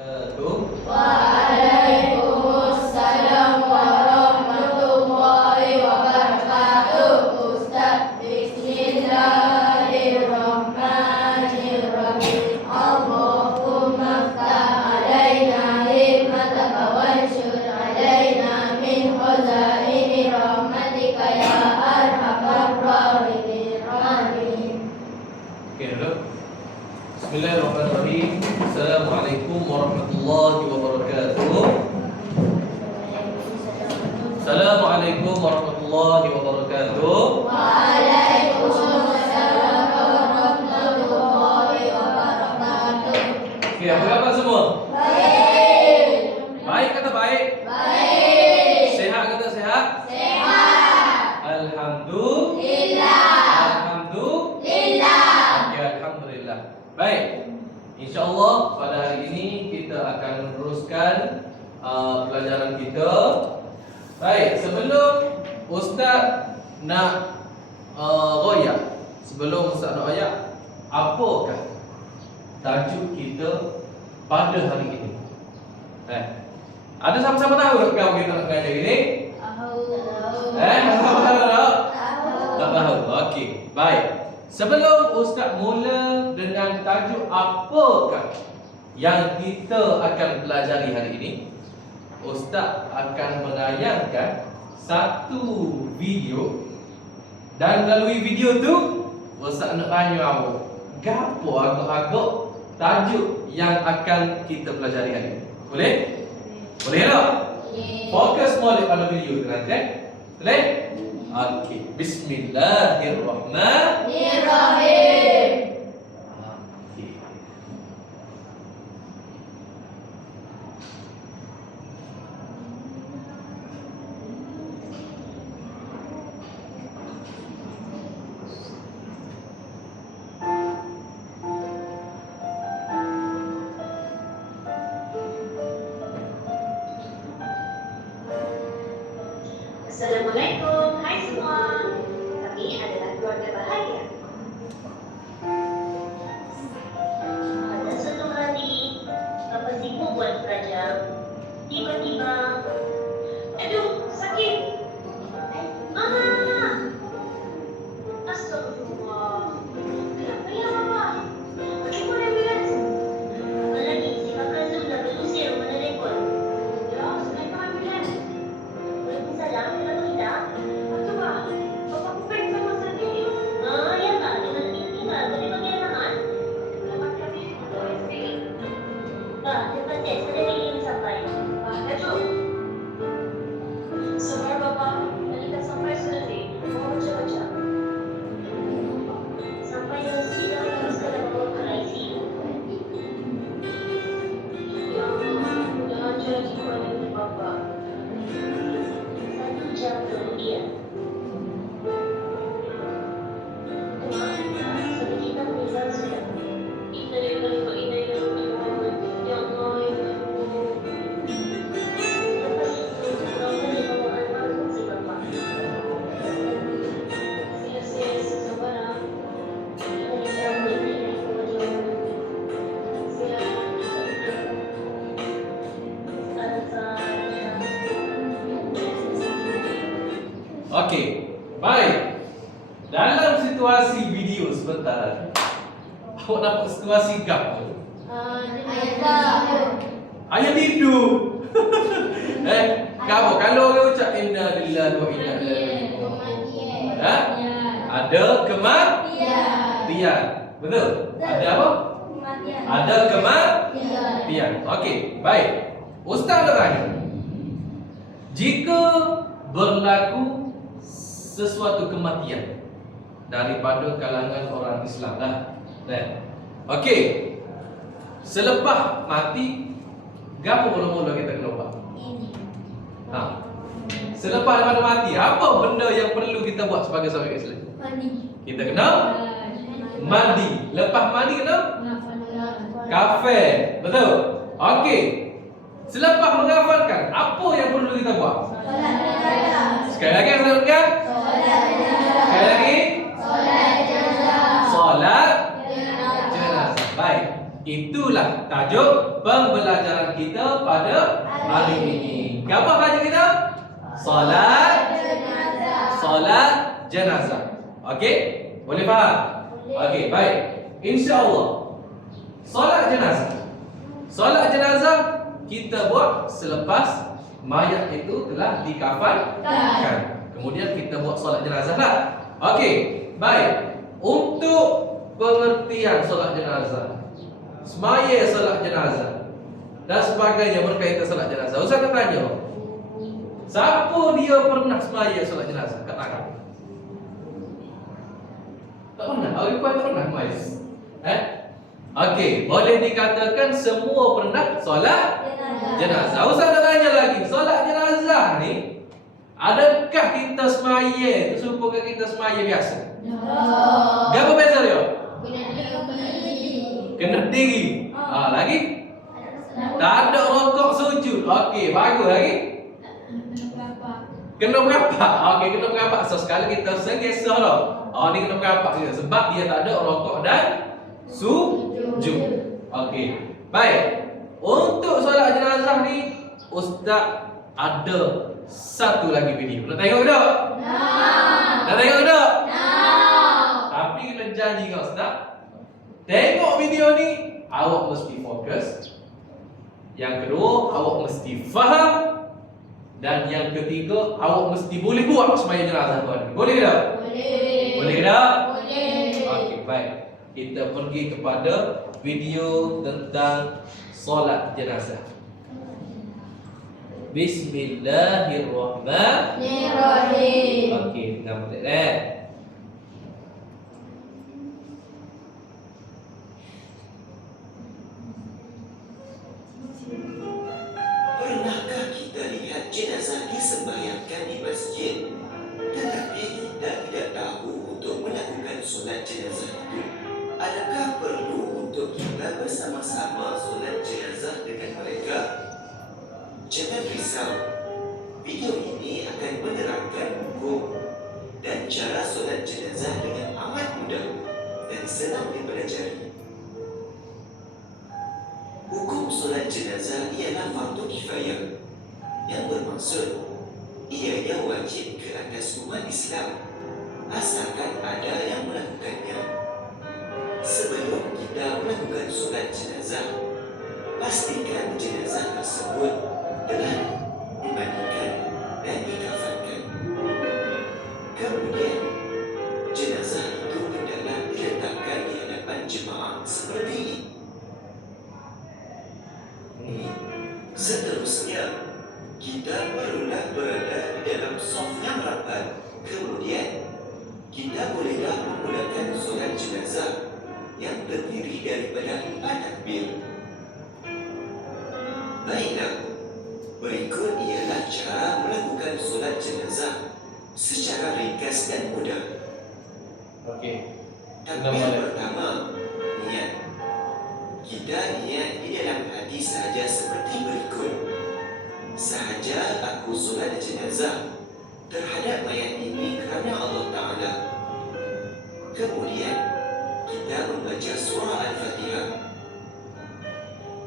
Waalaikumsalam warahmatullahi wabarakatuh. Ustaz, Bismillahirrahmanirrahim. Allahumma ftah alaina hikmataka wanshur alaina min khazaini rahmatika ya arhamar rahimin. Okey, dulu. Bismillahirrahmanirrahim. Assalamualaikum warahmatullahi wabarakatuh. Assalamualaikum warahmatullahi wabarakatuh. Waalaikumsalam warahmatullahi wabarakatuh. Okey, apa khabar semua? Baik. Baik kata baik? Baik. Sehat kata sehat? Sehat. Alhamdulillah. Alhamdulillah. Okey, alhamdulillah. Baik. InsyaAllah pada hari ini kita akan meneruskan pelajaran kita. Baik, sebelum Ustaz nak royak, sebelum Ustaz nak royak, apakah tajuk kita pada hari ini? Ada sama-sama tahu kau kita nak belajar ini? Sama-sama tahu tak? Tak tahu. Okey, baik. Sebelum Ustaz mula dengan tajuk apakah yang kita akan pelajari hari ini, Ustaz akan menayangkan satu video, dan melalui video tu Ustaz nak tanya awak, gapo agak-agak tajuk yang akan kita pelajari hari ini? Boleh? Boleh tak? Fokus molek pada video tu nanti. Boleh? Okey, bismillahirrahmanirrahim. Okey. Assalamualaikum, hai semua. Kami adalah keluarga bahagia. Pada suatu hari, Papa sibuk buat pelajar. Tiba-tiba, aduh, sakit. Mama! Astagfirullah. Kenapa ya, Papa? Bagaimana ambulans? Apalagi, si Papa Zul dah berusir rumah telefon. Ya, sebenarnya ambulans. Waalaikumsalam, kenapa tidak? Betul pak, bapak kuping sama sakit. Ya tak, jangan tinggal. Boleh bagi alamat? Alamat kami di OSP. Cepat cek, saya ingin sampai. Datuk. Sabar bapak, nanti tak sampai sudah ni. Bawa baca-baca. Sampai yang sidang harus kena bawa ke ICU. Ya Allah, mudah-mudahan jalan jiwa dari bapak. 1 jam kemudian. Tuhan, sudah kita meninggal sudah. Inna lillahi wa inna ilaihi raji'un. Ya Allah, ya Allah. Lepas itu, berapa dibawa almarhum si bapak. Sia-sia sabar. Inna lillahi wa inna ilaihi raji'un. Okey, baik. Dalam situasi video sebentar, awak nampak situasi gap tu? Ayah tidur. Kamu kalau orang ucap inna lillahi wa inna ilaihi raji'un, ada kematian. Betul? Ada apa? Ada kematian. Okey, baik. Ustaz nak tanya, jika berlaku sesuatu kematian daripada kalangan orang Islam lah. Okey. Selepas mati, gapo mula-mula kita kena buat? Selepas daripada mati, apa benda yang perlu kita buat sebagai sahabat Islam? Kita kena mandi. Lepas mandi kena kafan. Betul? Okey. Selepas menghafalkan, apa yang perlu kita buat? Sekali lagi saya sebutkan. Sekali lagi. Solat jenazah. Baik. Itulah tajuk pembelajaran kita pada hari ini. Apa tajuk kita? Solat jenazah. Okey? Boleh faham? Okey, baik. Insya-Allah. Solat jenazah kita buat selepas mayat itu telah dikafankan. Kemudian kita buat solat jenazah lah. Okey, baik. Untuk pengertian solat jenazah, semaya solat jenazah dan sebagainya berkaitan solat jenazah, Ustaz nak tanya, siapa dia pernah semaya solat jenazah kat tangan? Tak pernah? Orang tak pernah semaya? Okey, boleh dikatakan semua pernah solat jenazah. Ustaz nak tanya lagi, solat jenazah ni adakah kita semaya tu serupa kita semaya biasa? Apa beza dia? Kena diri. Lagi? Tak ada rokok sujud. Okey, bagus lagi. Kena berapa? Okey, kena berapa? So sekali kita sengesah dah. Ni kena berapa juga sebab dia tak ada rokok dan sujud. Okey. Baik. Untuk solat jenazah ni Ustaz ada satu lagi video. Nak tengok tak? Nak tengok tak? Tapi kena janji dengan Ustaz, tengok video ni awak mesti fokus. Yang kedua, awak mesti faham. Dan yang ketiga, awak mesti boleh buat sembahyang jenazah tuan. Boleh ke tak? Boleh ke tak? Okey, baik. Kita pergi kepada video tentang solat jenazah. Bismillahirrahmanirrahim. Okey, kita mulai. Pernahkah kita lihat jenazah disembahyangkan di masjid, tetapi kita tidak tahu untuk melakukan solat jenazah itu? Adakah perlu untuk kita bersama-sama solat jenazah dengan mereka? Jangan risau, video ini akan menerangkan hukum dan cara solat jenazah dengan amat mudah dan senang dipelajari. Hukum solat jenazah ialah fardu kifayah, yang bermaksud ianya wajib ke atas umat Islam asalkan ada yang melakukannya. Sebelum kita melakukan solat jenazah, pastikan jenazah tersebut telah dimandikan dan dikafankan. Kemudian jenazah itu hendaklah diletakkan di hadapan jemaah seperti ini. Seterusnya, kita perlulah berada di dalam saf yang rapat. Kemudian, kita bolehlah menggunakan solat jenazah yang terdiri daripada 4 takbir. Baiklah, berikut ialah cara melakukan solat jenazah secara ringkas dan mudah. Okey. Takbir pertama, niat. Kita niat di dalam hati sahaja seperti berikut. Sahaja aku solat jenazah terhadap mayat ini kerana Allah Ta'ala. Kemudian, kita membaca surah Al-Fatihah.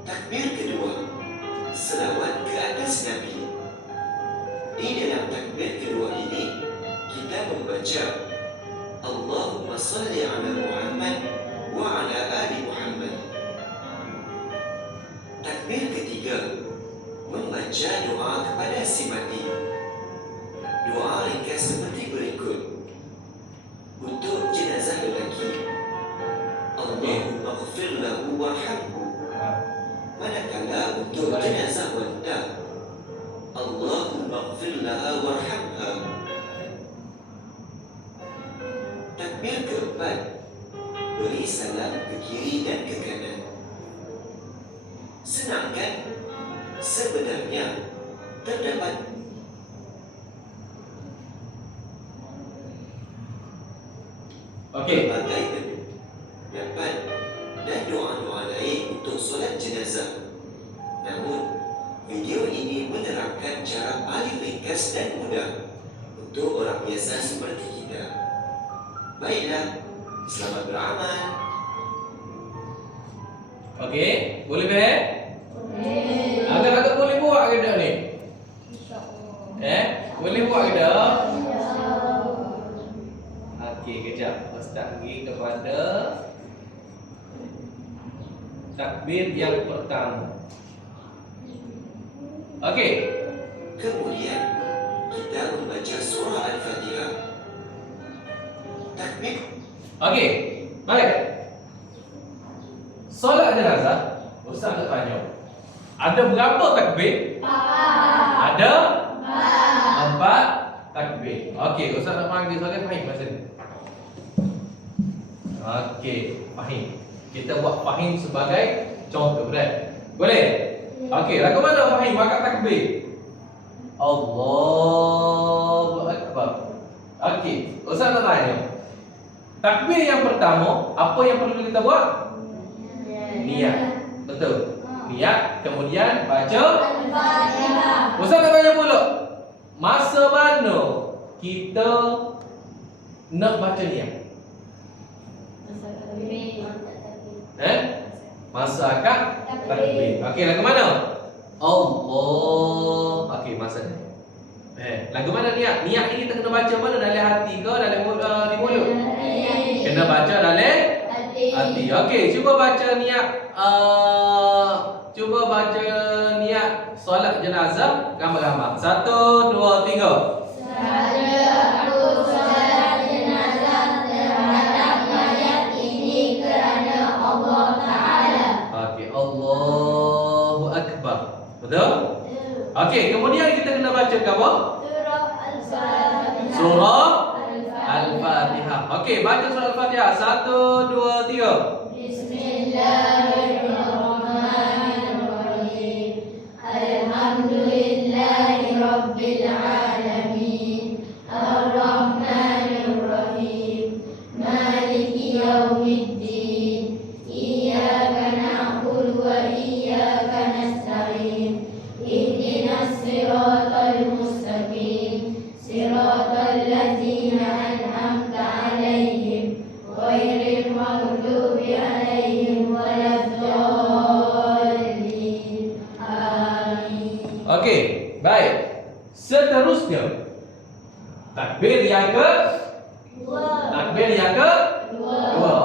Takbir kedua, selawat ke atas Nabi. Di dalam takbir kedua ini, kita membaca Allahumma salli ala Muhammad wa ala ali Muhammad. Takbir ketiga, membaca doa kepada si mati. Doa ringkas seperti berikut. Untuk jenazah lelaki, Allahumma ghfir lahu warhamhu. Manakala untuk jenazah wanita, Allahumma ghfir laha warhamha. Takbir keempat, beri salam ke kiri dan ke kanan. Senang kan? Sebenarnya terdapat berbagai pendapat dan doa-doa lain untuk solat jenazah. Namun, video ini menerangkan cara paling ringkas dan mudah untuk orang biasa seperti kita. Baiklah, selamat beramal. Okey, boleh faham? Boleh. Agak-agak boleh buat ke tak ni? InsyaAllah. Boleh buat ke tak? InsyaAllah. Okey, kejap. Ustaz pergi kepada takbir yang pertama. Okey. Kemudian, kita membaca surah Al-Fatihah. Takbir. Okey. Baik. Solat jenazah, Ustaz nak tanya. Ada berapa takbir? Ada 4 takbir. Okey, Ustaz nak panggil soalan fahim masa ni. Okey, fahim. Kita buat fahim sebagai contoh, betul? Boleh? Okey, lagu mana fahim akak takbir? Allahu Akbar. Okey, Ustaz nak tanya. Takbir yang pertama, apa yang perlu kita buat? Niat. Betul. Niat, kemudian baca Al-Fatihah. Ustaz nak tanya pula. Masa mana kita nak baca niat? Masa akak takbir. Okey, lagu mana? Allah. Okey, masa ni. Lagu mana niat? Niat ni kita kena baca mana? Dalam hati ke dalam di mulut? Kena baca dalam hati. Okey, cuba baca niat cuba baca niat solat jenazah gambar-gambar. 1 2 3. Sahaja aku solat jenazah terhadap mayat ini kerana Allah Ta'ala. Okey, Allahu Akbar. Betul? Okey, kemudian kita kena baca apa? Surah Al-Fatihah. Surah Al-Fatihah. Okey, baca surah Al-Fatihah. 1 2 3. Bismillahirrahmanirrahim. Alhamdulillahi Rabbil Alamin. Ar-Rahmanirrahim. Maliki Yawmiddin. Iyyaka na'budu wa iyyaka nasta'in. Ihdinas siratal mustaqim. Siratal ladzina an'amta 'alaihim ghairil maghdubi 'alaihim waladdallin. Amin. Okey, baik. Seterusnya takbir yang ke dua.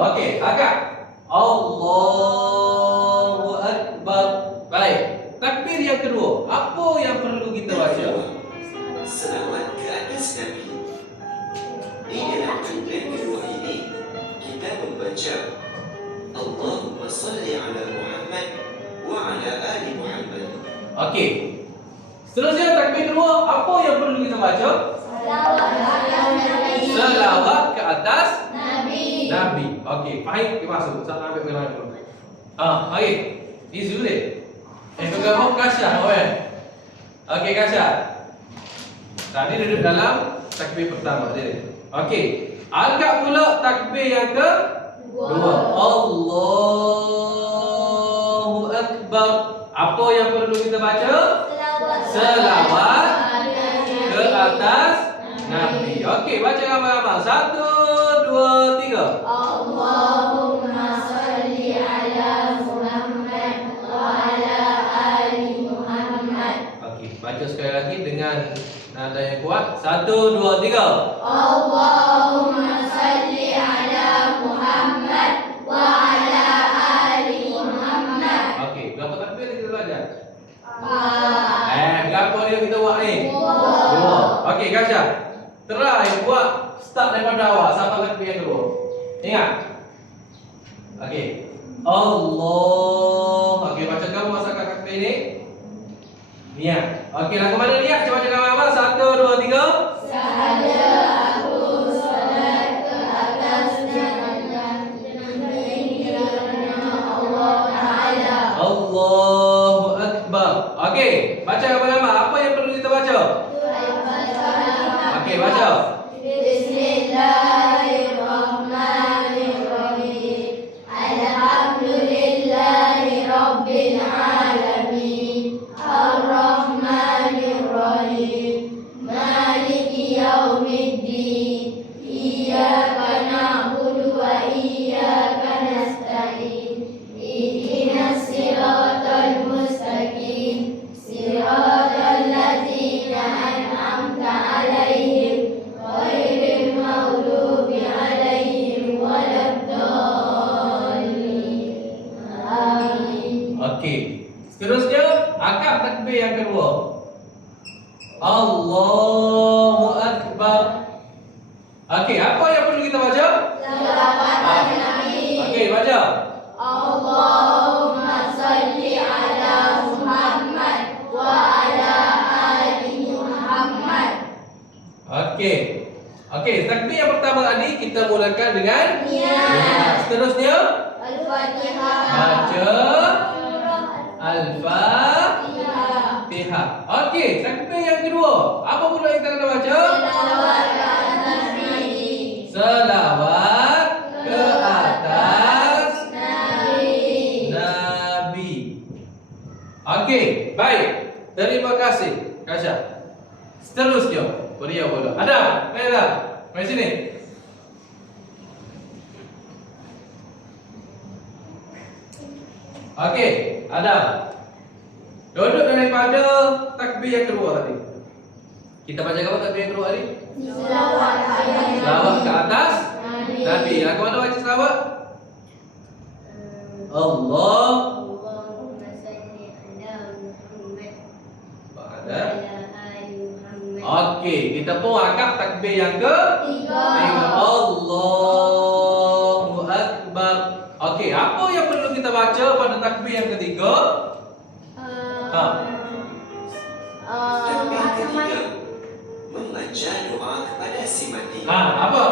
Okey, agak Allahu Akbar. Baik. Takbir yang kedua, apa yang perlu kita baca? Selawat ke atas Nabi. Di dalam takbir kedua ini, kita membaca Allahumma salli ala Muhammad wa ala ali Muhammad. Okey. Seterusnya takbir kedua, apa yang perlu kita baca? Selawat ke atas Nabi. Nabi. Okey, faham ke masuk? Saya ambil bilang dulu. Okey. Easy deh. Kau Kasya, kan? Okey, Kasya. Tadi duduk dalam takbir pertama dia. Okey. Angkat pula takbir yang kedua. Allahu Akbar. Apa yang perlu kita baca? Selawat ke atas Nabi. Okey, baca gambar-gambar. 1 2 3. Allahumma salli ala Muhammad wa ala ali Muhammad. Okey, baca sekali lagi dengan nada yang kuat. 1 2 3. Allahumma salli ala Muhammad wa ala ali Muhammad. Okey, berapa takbir kita belajar? Ah. Berapa dia kita buat ni? 2. Okey, Kasya. Try buat start daripada awal sampai takbir yang kedua. Ingat? Okey. Allah. Okey, baca kamu masa takbir ni. Niat. Okey, lagu mana niat? Cuba baca kamu apa? 1 2 3. Sahaja aku solat ke atas jenazah ini kerana Allah Ta'ala. Allahu Akbar. Okey, baca gambar-gambar. Apa yang perlu kita baca? Okey, baca. Bismillahirrahmanirrahim. Alhamdulillahi Rabbil Alamin. Ar-Rahmanirrahim. Maliki Yawmiddin. Iyyaka na'budu wa iyyaka nasta'in. Ihdinas Okey. Seterusnya, akad takbir yang kedua. Allahu Akbar. Okey, apa yang perlu kita baca? Salawat Nabi. Okey, baca. Allahumma salli ala Muhammad wa ala ali Muhammad. Okey. Okey, takbir yang pertama tadi kita mulakan dengan Niat. Seterusnya, Al-Fatihah. baca Al-Fatihah. Fatihah. Okey, takbir yang kedua. Apa pula yang kita kena baca? Salawat Nabi. Selawat ke atas Nabi. Nabi. Okey, baik. Terima kasih, Kasha. Seterusnya, beliau pula. Adam, mari sini. Okey, Adam. Duduk daripada takbir yang kedua tadi. Kita baca apa takbir yang kedua tadi? Salawat Nabi. Selawat ke atas Nabi. Nabi. Aku mana baca selawat? Allah Allahumma salli ala Muhammad wa pada. ala ali Muhammad. Okey, kita pun angkat takbir yang ke Tiga. Allahu Akbar. Okey, apa yang perlu kita baca pada takbir yang ketiga? Takbir ketiga, membaca doa kepada si mati. Apa?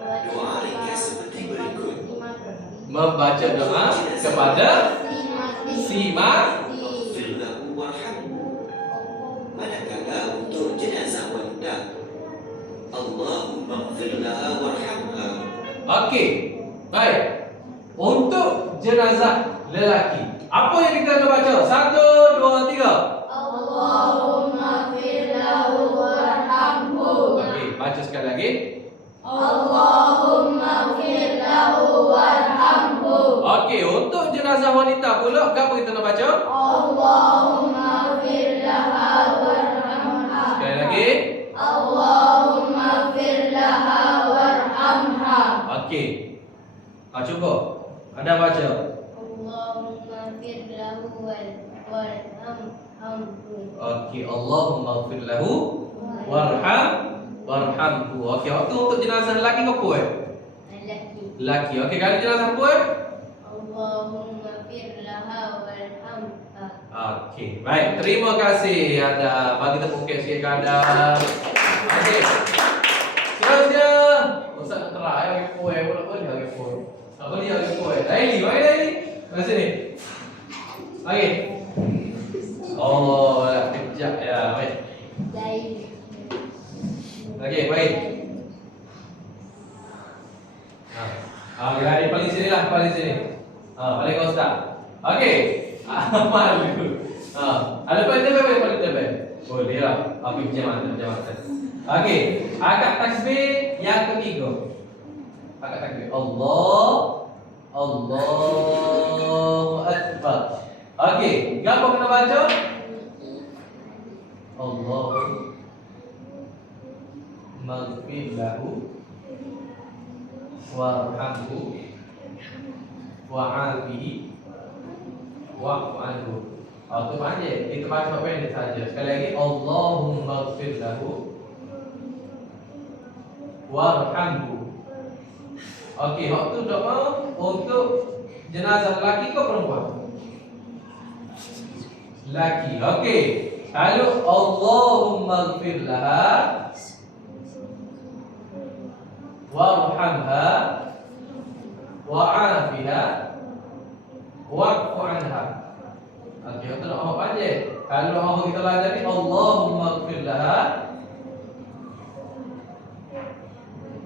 Doa ringkas seperti berikut. Membaca doa kepada si mati. Maghfir lahu warhamhu. Manakala untuk jenazah wanita, Allahumma maghfir laha warhamha. Okey, baik. Untuk jenazah lelaki, apa yang kita akan baca? 1, 2, 3. Allahumma fir lahu warhamhu. Okey, baca sekali lagi. Allahumma fir lahu warhamhu. Okey, untuk jenazah wanita pula, apa kita nak baca? Allahumma fir laha warhamha. Sekali lagi. Allahumma fir laha warhamha. Okey. Cuba. Ada baca. Allahumma fir lahu warhamhu. Okey, Allahumma ighfir lahu warhamhu. Okey, waktu untuk jenazah lelaki ke perempuan? Lelaki. Lelaki. Okey, kalau jenazah perempuan? Allahumma fir laha warhamha. Okey, baik. Terima kasih ada bagi tepuk tangan sikit ke Ada. Okey. Seterusnya, Ustaz nak try lagi poem pula boleh lagi poem. Tak boleh lagi poem. Daily, mari Daily. Mari sini. Okey. Oh, kejap ya, baik. Daily. Okey, baik. Okey, paling sini lah, paling sini. Paling kau Ustaz. Okey. Malu. Ada paling depan. Boleh lah. Okey, macam mana? Okey, akad takbir yang ketiga. Akad takbir. Allahu Akbar. Okey, apa kena baca? Allah maghfir lahu warhamhu wa'afihi wa'fu anhu. Itu panjang. Kita baca pendek saja. Sekali lagi, Allahumma ighfir lahu warhamhu. Okey, waktu doa untuk jenazah lelaki ke perempuan? Lelaki. Okey. Lalu Allahumma ighfir laha warhamha wa'afiha wa'fu anha. Okey, itu doa panjang. Kalau doa kita baca ni Allahumma ighfir laha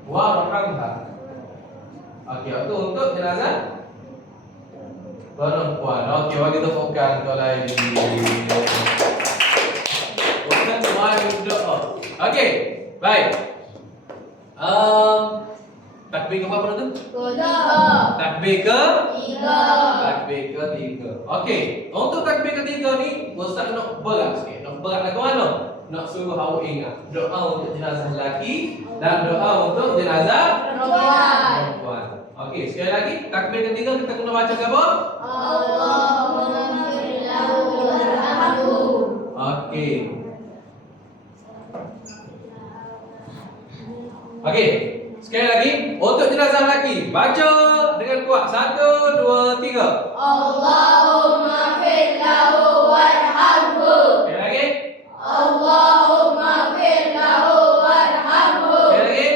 warhamha. Okey, itu untuk jenazah perempuan. Okey, bagi tepukan untuk lain. Bukan main doa. Okey, baik. Takbir ke berapa tu? Takbir ke? Takbir ketiga. Okey, untuk takbir ketiga ni Ustaz nak berat sikit. Nak berat lagu mana? Nak suruh awak ingat doa untuk jenazah lelaki dan doa untuk jenazah perempuan. Okey, sekali lagi takbir ketiga kita kena baca apa? Allahumma fir Okey. Okey. Sekali lagi, untuk jenazah lelaki, baca dengan kuat. 1, 2, 3. Allahumma fir lahu warhamhu. Sekali lagi. Allahumma fir lahu warhamhu. Sekali lagi.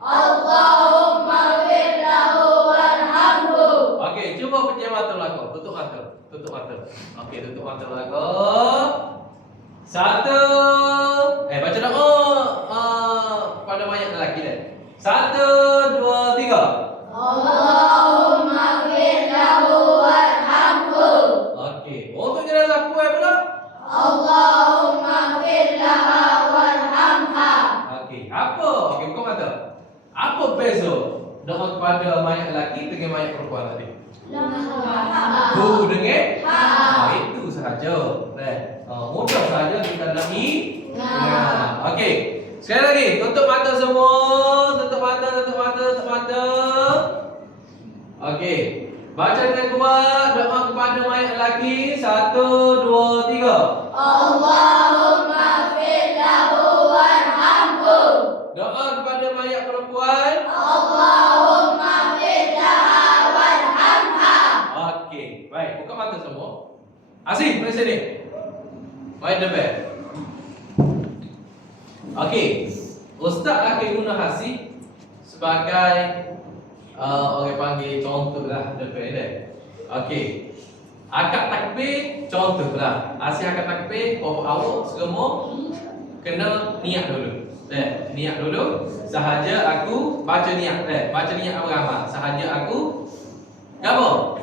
Allahumma fir lahu warhamhu. Okey, cuba pejam mata belakang. Tutup mata. Tutup mata. Okey, tutup mata belakang. 1. Baca doa pada mayat lelaki dia. 1, 2, 3. Allahumma fir lahu warhamhu. Okey, untuk jenazah puan pula. Allahumma fir laha warhamha. Okey, apa? Okey, buka mata. Apa beza doa kepada mayat lelaki dengan mayat perempuan tadi? Bu dengan itu sahaja. Mudah sahaja kita nak ingat. Okey. Sekali lagi, tutup mata semua. Tutup mata, tutup mata, tutup mata. Okey. Baca dengan kuat doa kepada mayat lelaki. 1, 2, 3. Allahumma fir lahu warhamhu. Doa kepada mayat perempuan. Allahumma fir laha warhamha. Okey, baik. Buka mata semua. Asyik, mari sini. Right the back. Okey. Ustaz akan guna Hasib sebagai orang panggil contohlah depan dia. Okey. Akad takbir contohlah. Asyik akad takbir bapak awak semua kena niat dulu. Niat dulu. Sahaja aku baca niat. Baca niat beramal. Sahaja aku gapo?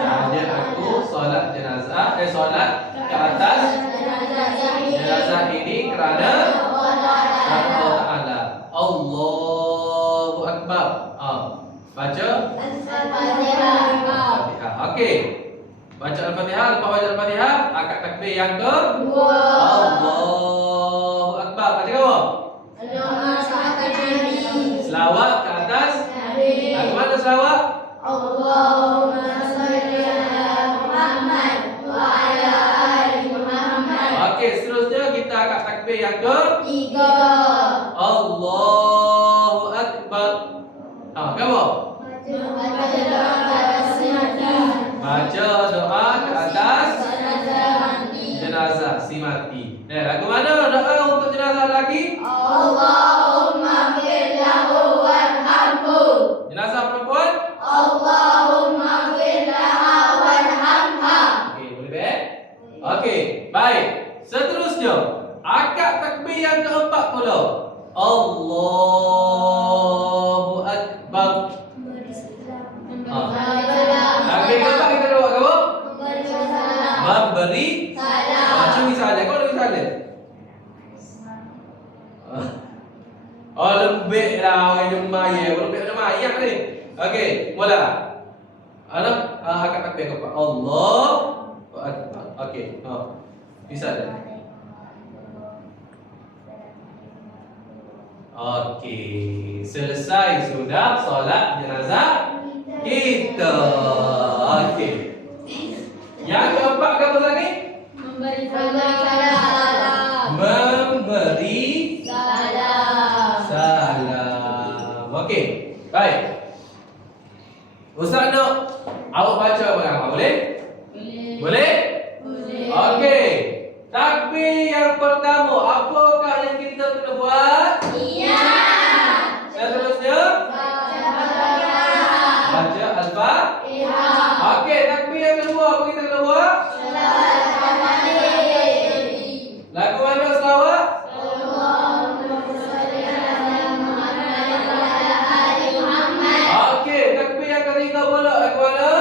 Sahaja aku solat jenazah, solat ke atas jenazah ini kerana Allah Taala. Allahu Akbar. Baca Al-Fatihah. Okey. Baca Al-Fatihah, lepas baca Al-Fatihah, akad takbir yang kedua. Allahu Akbar. Baca apa? Selawat ke atas Nabi. Lagu mana selawat? Allahumma salli ala Muhammad wa ala ali Muhammad. Okey, seterusnya kita akad takbir yang ketiga. 3. Allahu Akbar. Kamu? Baca doa ke atas jenazah si mati. Lagu mana doa untuk jenazah lelaki? Allahumma fir lahu warhamhu. Jenazah perempuan? Allahumma fir laha warhamha. Okey, boleh baik? Okey, baik. Seterusnya, akad takbir yang ke-40. Allahu Akbar. Takbir keempat kita buat apa? Memberi salam. Curi salam. Kau lebih salam. Oh, lembik lah orang jemaya. Lembik jemaya ni. Okey, mula. Anak akad takbir keempat. Allahu Akbar. Okey. Bisa dah. Okey, selesai sudah solat jenazah kita. Okey. Yang keempat apa lagi? Memberi salam. Memberi Salam. salam. Okey. Baik. Ustaz nak awak baca bersama, boleh? Boleh? Okey. Takbir yang pertama, apakah yang kita kena buat? Niat. Seterusnya baca Al-Fatihah. Okey, takbir yang kedua apa kita kena buat? Lagu mana selawat? Okey, takbir yang ketiga pula lagu mana?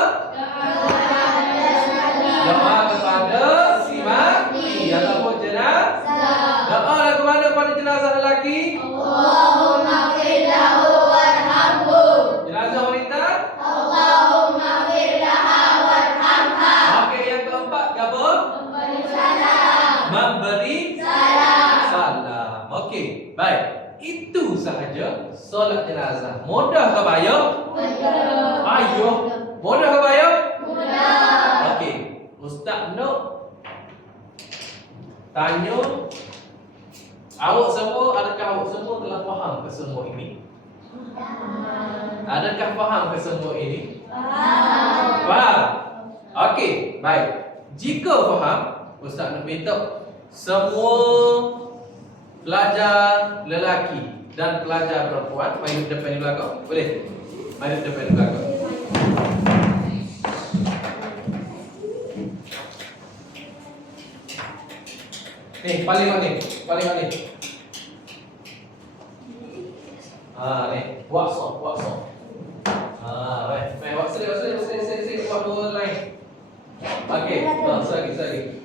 Doa kepada si mati ataupun jenazah. Doa lagu mana pada jenazah lelaki? Allahumma fir lahu warhamhu. Jenazah wanita? Allahumma fir laha warhamha. Okey, yang keempat apa? Memberi salam. Memberi Salam. salam. Okey, baik. Itu sahaja solat jenazah. Mudah ke payah? Payah. Mudah ke payah? Ustaz Nuk tanya awak semua, adakah awak semua telah faham ke semua ini? Adakah faham ke semua ini? Faham? Okey, baik. Jika faham, Ustaz nak minta semua pelajar lelaki dan pelajar perempuan mari duduk depan di belakang. Boleh? Mari duduk depan di belakang. Ni, paling mana ni? Paling mana ni? Ni, buat sok. Baik. Baik, buat seri, buat dua line. Okey, lagi.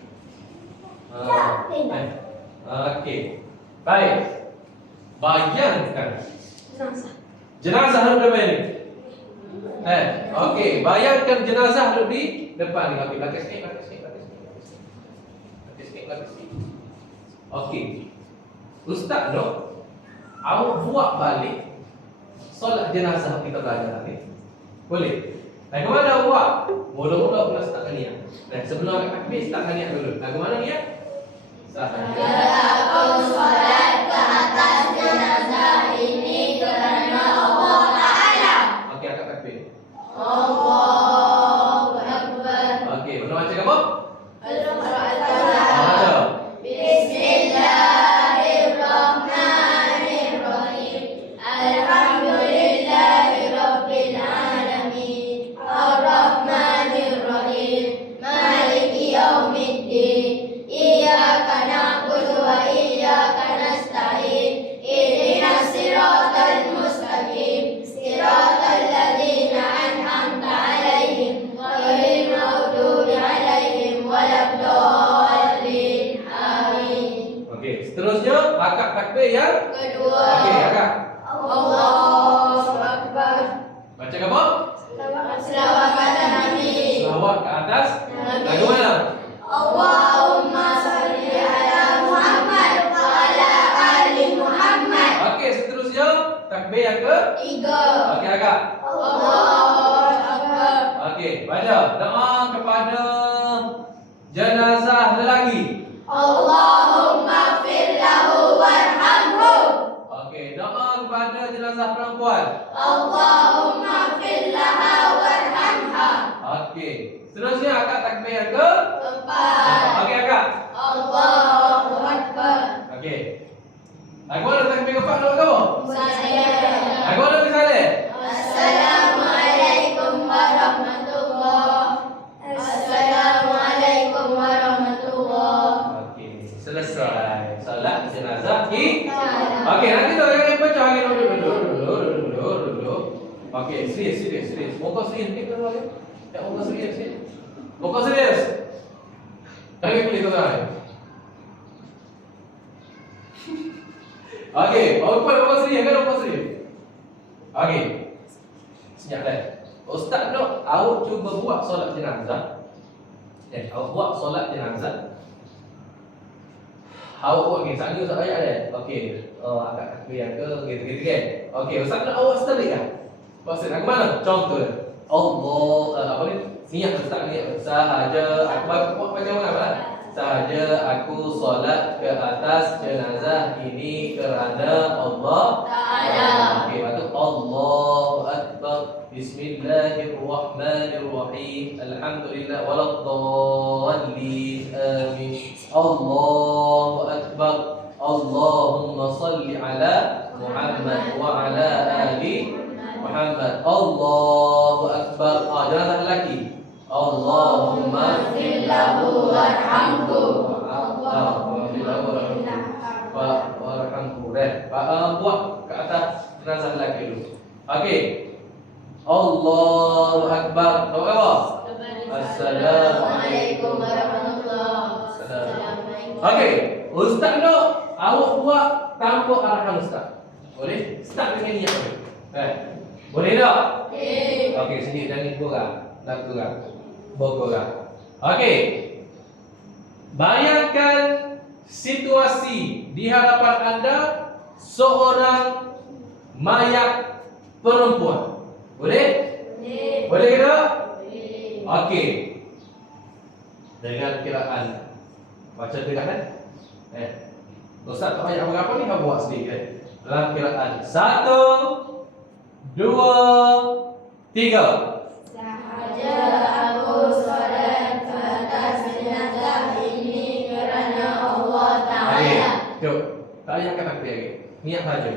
Okey. Baik. Bayangkan jenazah duduk depan ni. Okey, bayangkan jenazah duduk di depan ni. Okey, belakang sikit. Okey. Ustaz Nuk, awak buat balik solat jenazah kita belajar ni. Boleh? Ke mana buat? Mula-mula pula start niat. Sebelum takbir start niat dulu. Ke mana niat? Aku solat ke atas jenazah ini kerana Allah Ta'ala. Okey, angkat takbir. Allahu Akbar. Okey, benar macam apa? Bismillahirrahmanirrahim. Alhamdulillahirabbil alamin. Arrahmanirrahim. Maliki yaumiddin. Iyyaka na'budu wa iyyaka nasta'in. Ihdinas siratal mustaqim. Siratal ladzina an'amta 'alaihim ghairil maghdubi 'alaihim waladdallin. Amin. Okey, seterusnya akad takbir yang Kedua. okey, akad. Allahu Akbar. Baca apa? Selawat pada Nabi. Selawat ke atas. Lagu mana? Allahumma salli ala Muhammad wa ala ali Muhammad. Okey, seterusnya takbir yang ke? Tiga. Okey, akad. Allahu Akbar. Okey, baca doa kepada jenazah lelaki. Allahumma fir lahu warhamhu. Okey, doa kepada jenazah perempuan. Allahumma fir laha warhamha. Okey, seterusnya akad takbir yang ke? Empat. Okey, akad. Allahu Akbar. Okey. Lagu mana takbir keempat nak kamu? Saya. Lagu mana misalnya? Assalamualaikum warahmatullahi. Assalamualaikum warahmatullahi. Okey, selesai solat jenazah ki. Okey, nanti tu yang baca lagi dulu. Okey, serius. Muka serius ni kan boleh? Tak muka serius ni. Muka serius. Lagi boleh tu kan? Okey, muka serius. Okey. Senyap dah. Ustaz Nuk, awak cuba buat solat jenazah. Awak buat solat jenazah. Awak buat ni, satu ayat dia. Okey, angkat takbir yang ke gitu kan. Okey, Ustaz Nuk awak setelik kan? Maksud aku mana? Contoh dia. Allah, apa ni? Niat Ustaz ni sahaja aku buat macam mana? Sahaja aku solat ke atas jenazah ini kerana Allah Ta'ala. Okey, lepas tu Allahu Akbar. Bismillahirrahmanirrahim. Alhamdulillah waladdallin. Amin. Allahu Akbar. Allahumma salli ala Muhammad wa ala ali Muhammad. Allahu Akbar. Jenazah lelaki. Allahumma Fir lahu warhamhu. warhamhu. Buat ke atas jenazah lelaki dulu. Okey. Allahu Akbar. Tahu apa? Assalamualaikum warahmatullahi wabarakatuh. Okey, Ustaz Nuk, awak buat tanpa arahan Ustaz. Boleh? Start dengan niat boleh. Boleh tak? Okey, sini jangan korang. Nak korang. Berkorang. Okey. Bayangkan situasi di hadapan anda seorang mayat perempuan. Boleh? Boleh ke tak? Okey. dengan kiraan. Baca dengar kan? Ustaz tak payah apa-apa ni, kau buat sendiri kan? Dalam kiraan 1, 2, 3. Sahaja aku solat ke atas jenazah ini kerana Allah Ta'ala. Jom, tak payah angkat takbir lagi. Niat saja.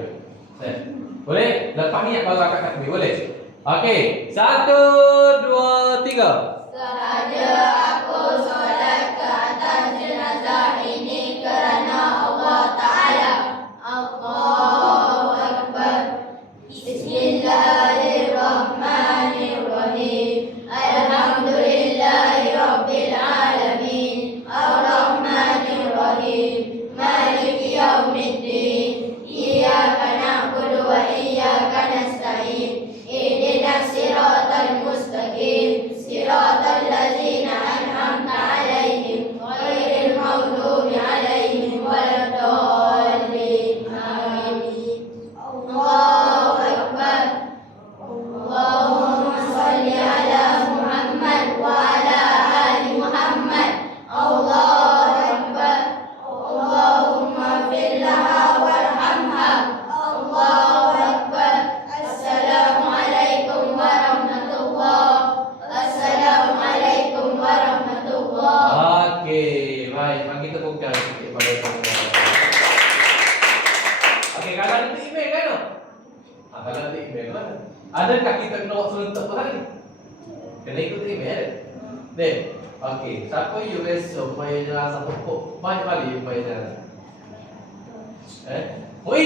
Boleh? Lepas niat baru angkat takbir, boleh? Okey, 1, 2, 3. Sahaja aku solat ke atas jenazah ini kerana Allah Ta'ala. Allahu Akbar. Bismillahirrahmanirrahim. Alhamdulillahi Rabbil Alamin. Ar-Rahmanirrahim. Maliki Yawmiddin. Iyyaka na'budu wa iyyaka nasta'in. Ihdinas siratal mustaqim. Siratal ladzina an'amta 'alaihim ghairil maghdubi 'alaihim waladdallin. Amin. Allahu Akbar. Allahumma salli ala Muhammad wa ala ali Muhammad. Allahu Akbar. Allahumma fir laha warhamha. Allahu Akbar. Assalamualaikum warahmatullahi. Assalamualaikum warahmatullahi. Okey, baik. Bagi tepukan sikit pada tuan-tuan. Okey, kalau ada email kan? Kalau ada email mana? Adakah kita kena buat serentak tu hari? Kena ikut email. Dek. Okey, siapa you rasa upaya jenazah pokok? Banyak kali upaya jenazah. Oi.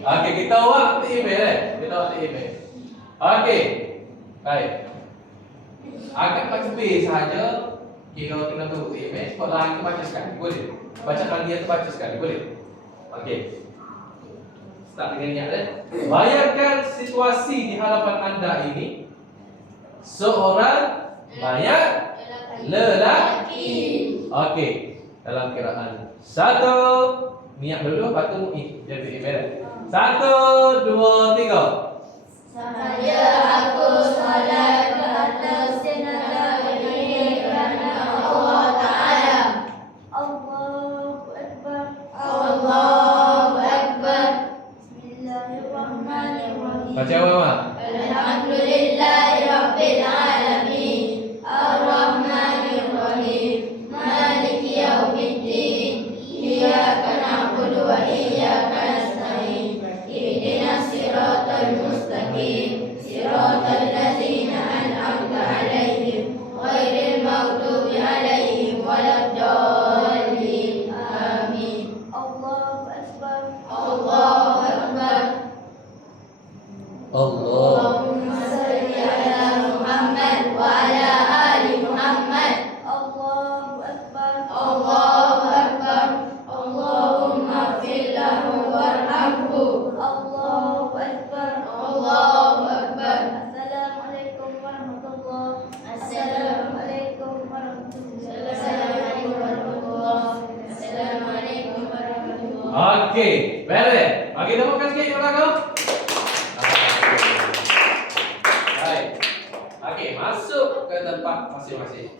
Okey, kita buat email Kita buat email. Okey. Baik. Agak baca B sahaja. Kira kena tunggu email. Kalau lagi baca sekali, boleh. Bacakan dia tu baca sekali, boleh. Okey. Start dengan niat Bayangkan situasi di hadapan anda ini. Seorang mayat lelaki. Okey. Dalam kiraan 1, niat dulu, lepas tu jadi email. 1, 2, 3. Sahaja aku solat ke atas jenazah ini kerana Allah Ta'ala. Allahu Akbar. Allahu Akbar. Bismillahirrahmanirrahim. Baca apa? Alhamdulillahi Rabbil Alamin. Ar-Rahmanirrahim. Maliki Yawmiddin. Iyyaka na'budu wa iyyaka nasta'in. Ihdinas siratal mustaqim. Siratal ladzina an'amta 'alaihim ghairil maghdubi 'alaihim waladdallin. Amin. Allahu Akbar. Allahu Akbar. Allahumma salli ala Muhammad wa ala ali Muhammad. Allahu Akbar. Allahu Akbar. Allahumma fir lahu warhamhu. Allahu Akbar. Allahu Akbar. Assalamualaikum warahmatullahi. Assalamualaikum warahmatullahi. Assalamualaikum warahmatullahi. Assalamualaikum warahmatullahi. Okey, beres. Bagi tepukan sikit yang belakang. Baik. Okey, masuk ke tempat masing-masing.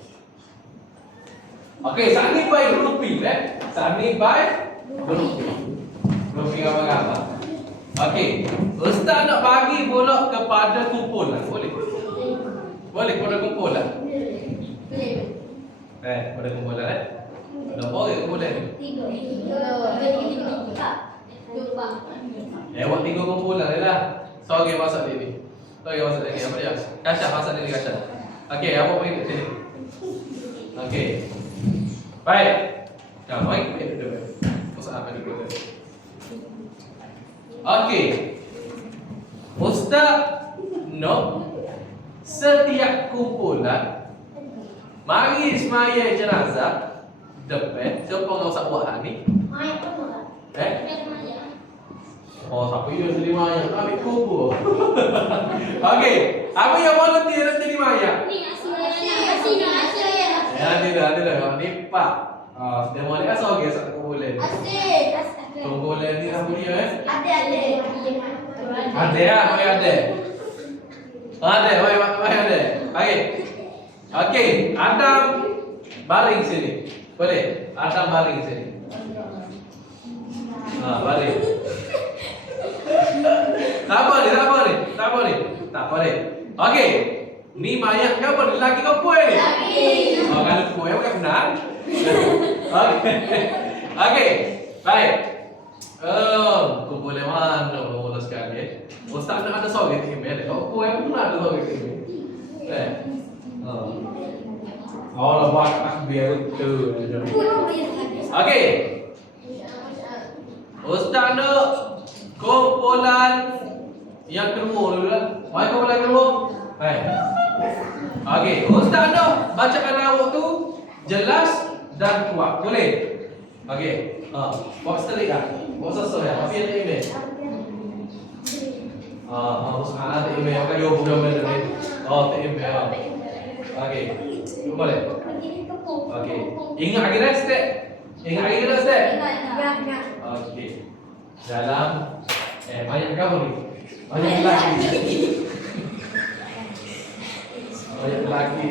Okey, saat ni baik grouping Saat ni baik grouping. Grouping apa-apa. Okey, Ustaz nak bagi pula kepada kumpulan. Boleh? Boleh kepada kumpulan. Pada kumpulan Berapa orang kumpulan ni? 3. Buat 3 kumpulan lah. Sorry masuk ni. Sorry masuk lagi. Apa dia? Kasyaf masuk ni Kasyaf. Okey, apa pergi kat sini? Okey. Baik. Jangan baik dulu. Pusat apa dulu? Okey. Ustaz no setiap kumpulan mari semaya jenazah depan. Siapa yang usah buat hal ni? Oh, siapa yang jadi mayat? Ambil kubur. Okey, apa yang volunteer nak jadi mayat? Ada dah. Ni Pak. Sudah mulai asal ke satu kumpulan. Kumpulan ni apa dia Ada ah, mai ada. Mai ada. Okey. Okey, Adam baring sini. Boleh? Adam baring sini. Baring. Tak apa ni. Tak boleh. Okey. Ni mayat ke apa? Lelaki ke perempuan ni? Lelaki. Oh, kalau perempuan bukan benar. Okey. Okey. Baik. Kumpulan mana mula sekali. Ustaz nak ada soal ke email. Kalau perempuan pun ada soal ke email. Allah buat takbir betul. Okey. Ustaz nak kumpulan yang kedua dulu lah. Mai kumpulan kedua. Hai. Okey, Ustaz nak bacaan awak tu jelas dan kuat. Boleh? Okey. Buat setelik dah. Buat sesuai dah. Tapi ada email. Ada email. Kan dia program ni. Tak email. Okey. Boleh? Okey. Ingat lagi dah step? Ingat lagi dah step? Ingat. Okey. Dalam banyak kamu ni. Banyak lelaki. Banyak lelaki.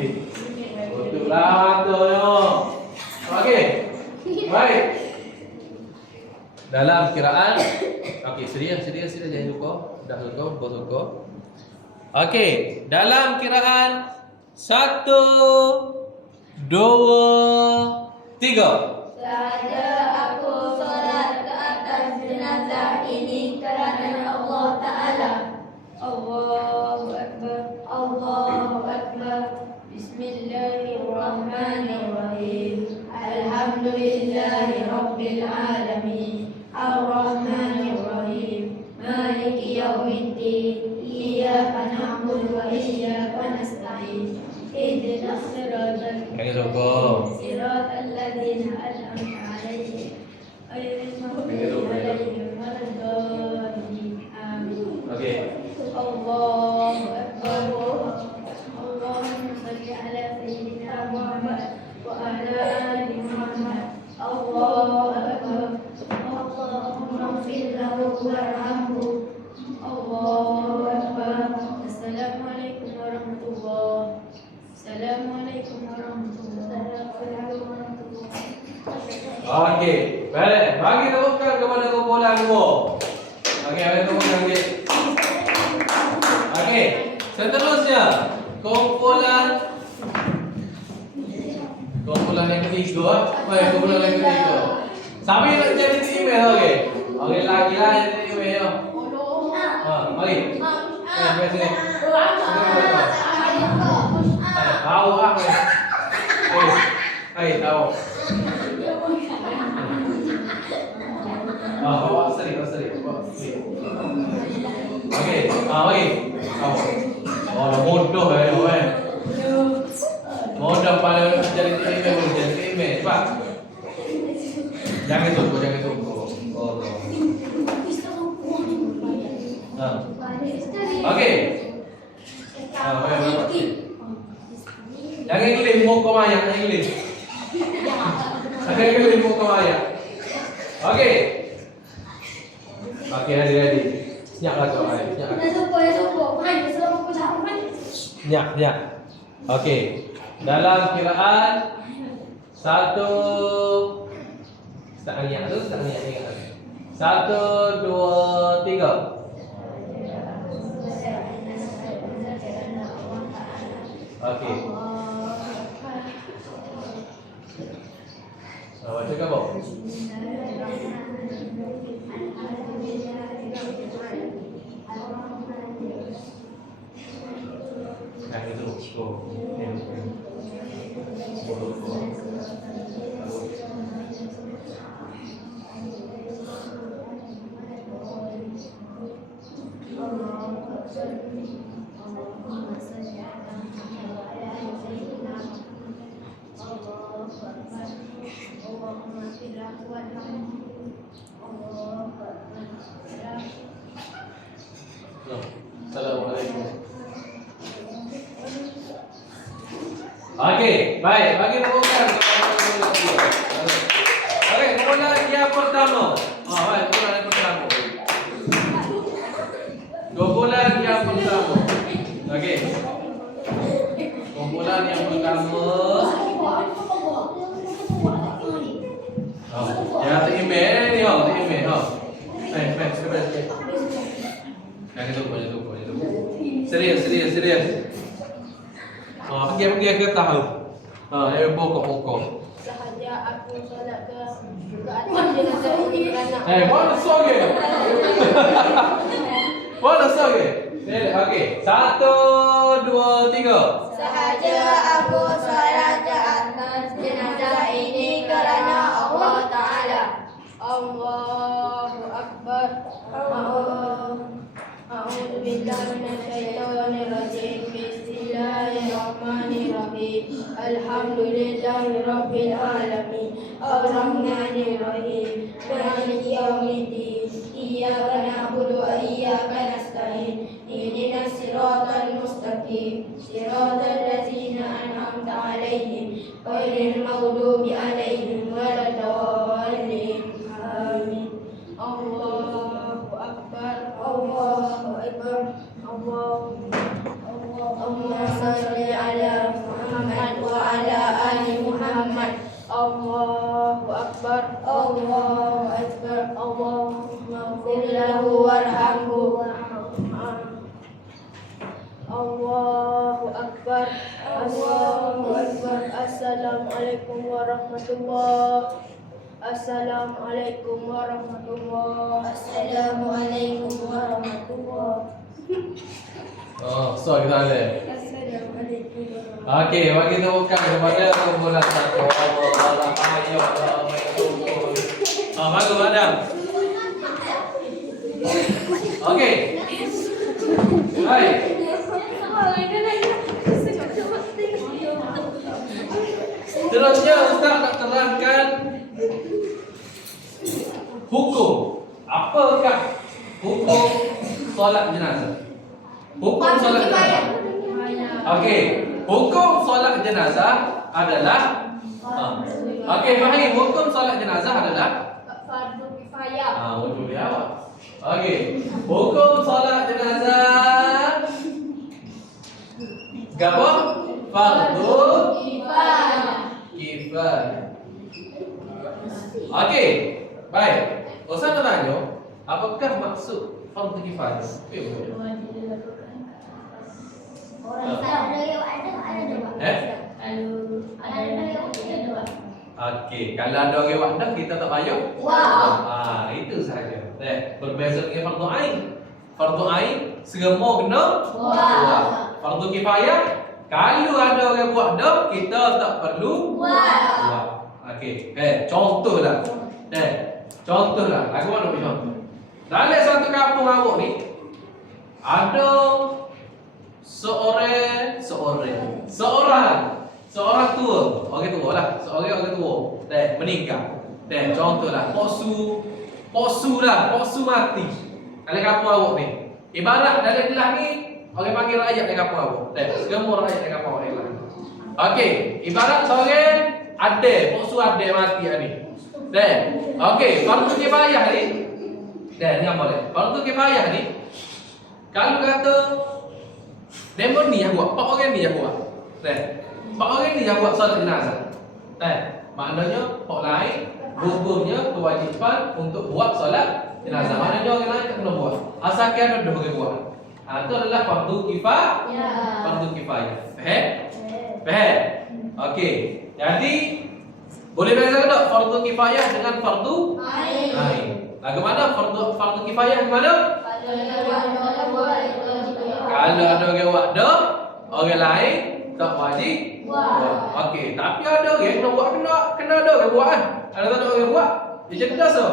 Betullah tu. Okey. Baik. Dalam kiraan. Okey, sedia jangan lupa. Dah suka. Okey, dalam kiraan 1 2 3. Saja aku solat ke atas jenazah ini kerana Allah Ta'ala. Allahu Akbar. Bismillahirrahmanirrahim. Alhamdulillahi Rabbil Alamin. Ar-Rahmanirrahim. Maliki yaumiddin. Iyyaka na'budu wa iyyaka nasta'in. Ihdinas siratal siratal ladzina an'amta 'alaihim ghairil maghdubi 'alaihim waladdallin. Amin. Okey. Allahu Akbar. Allahumma shalli ala sayyidina Muhammad wa ala ali Muhammad. Allahu Akbar. Allahumma ighfir lahu warhamhu. Allahu Akbar. Assalamualaikum warahmatullahi. Assalamualaikum warahmatullahi wabarakatuh. Okey, baik. Bagi tepukan kepada kumpulan dua. Okey, ada tepukan dia. Okey, seterusnya kumpulan yang ketiga. Baik, kumpulan yang ketiga. Siapa yang nak jadi email okey? Okey, lagi lah jadi email. Mari. Mari sini. Tahu ah. Tahu. Bawa seri. Okey, mari. Tahu. Bodoh Bodoh pada jadi email. Cepat. Jangan tunggu. Okey. Jangan kelih muka maya, Okey. Okey, ready. Senyaplah tu, Senyap. Okey. Dalam kiraan 1 setengah ingat. 1 2 3. Okey. Baca ke apa? Itu. Assalamualaikum. Okey, baik. Bagi bukan. Okey, kumpulan yang pertama. Baik, kumpulan yang pertama. Kumpulan yang pertama. Okey. Kumpulan yang pertama. Jangan lupa. Serius. Pergi ke tahu. Pokok. Sahaja aku solat ke atas jenazah ini kerana Mana soge? Mana soge? Okey. 1, 2, 3. sahaja aku solat ke atas jenazah ini kerana Allah Ta'ala. Allahu Akbar. A'udzu billahi minasyaitonir rajim. Bismillahirrahmanirrahim. Alhamdulillahi rabbil alamin. Ar-Rahmanir Rahim. Maliki yaumiddin. Iyyaka na'budu wa iyyaka nasta'in. Ihdinas siratal mustaqim. Siratal ladzina an'amta 'alaihim ghairil maghdubi alaihim waladdallin. Amin. Allahu Akbar. Allahumma salli ala Muhammad wa ala ali Muhammad. Allahu Akbar. Allahumma ighfir lahu warhamhu. Allahu Akbar. Assalamualaikum warahmatullahi. Assalamualaikum warahmatullahi. So kita ada. Okey, bagi temukan kepada kumpulan 1. Allah ayo. Bagus Adam. Okey. Baik. Terusnya Ustaz nak terangkan hukum. Apakah hukum solat jenazah? Hukum solat jenazah. Okey, hukum solat jenazah adalah okey, Fahim, hukum solat jenazah adalah Fardu kifayah. Wujud dia awak. Okey, hukum solat jenazah gapo? Fardu kifayah. Okey, baik. Ustaz nak tanya, apakah maksud fardu kifayah? Okey, kalau ada orang wadah kita tak payah. Itu sahaja. Berbeza dengan fardu ain. Fardu ain semua kena buat. Fardu kifayah kalau ada orang buat dah kita tak perlu buat. Okey, contohlah. Contohlah, aku nak bagi contoh. Dalam satu kampung awak ni ada seorang tua, orang tua lah, orang tua, meninggal. Contohlah, poksu mati. Dalam kampung awak ni, ibarat dalam belah ni, orang panggil rakyat dalam kampung awak. Semua rakyat dalam kampung awak ni. Okey, ibarat seorang poksu ade mati ni. Okey, fardu kifayah ni. Dengar boleh. Fardu kifayah ni, kalau kata demo ni yang buat, 4 orang ni yang buat. 4 orang ni yang buat solat jenazah. Maknanya 4 lain hukumnya kewajipan untuk buat solat jenazah. Maknanya orang lain tak kena buat. Asalkan ada orang buat. Itu adalah fardu kifayah. Fardu kifayah. Faham? Okey. Jadi boleh beza tak fardu kifayah dengan fardu ain? Bagaimana fardu kifayah gimana? Kalau ada orang buat dah, orang lain tak wajib buat. Okey, tapi ada orang kena buat, kena ada orang buat kan? Ada tak ada orang buat? Dia cerdas tu.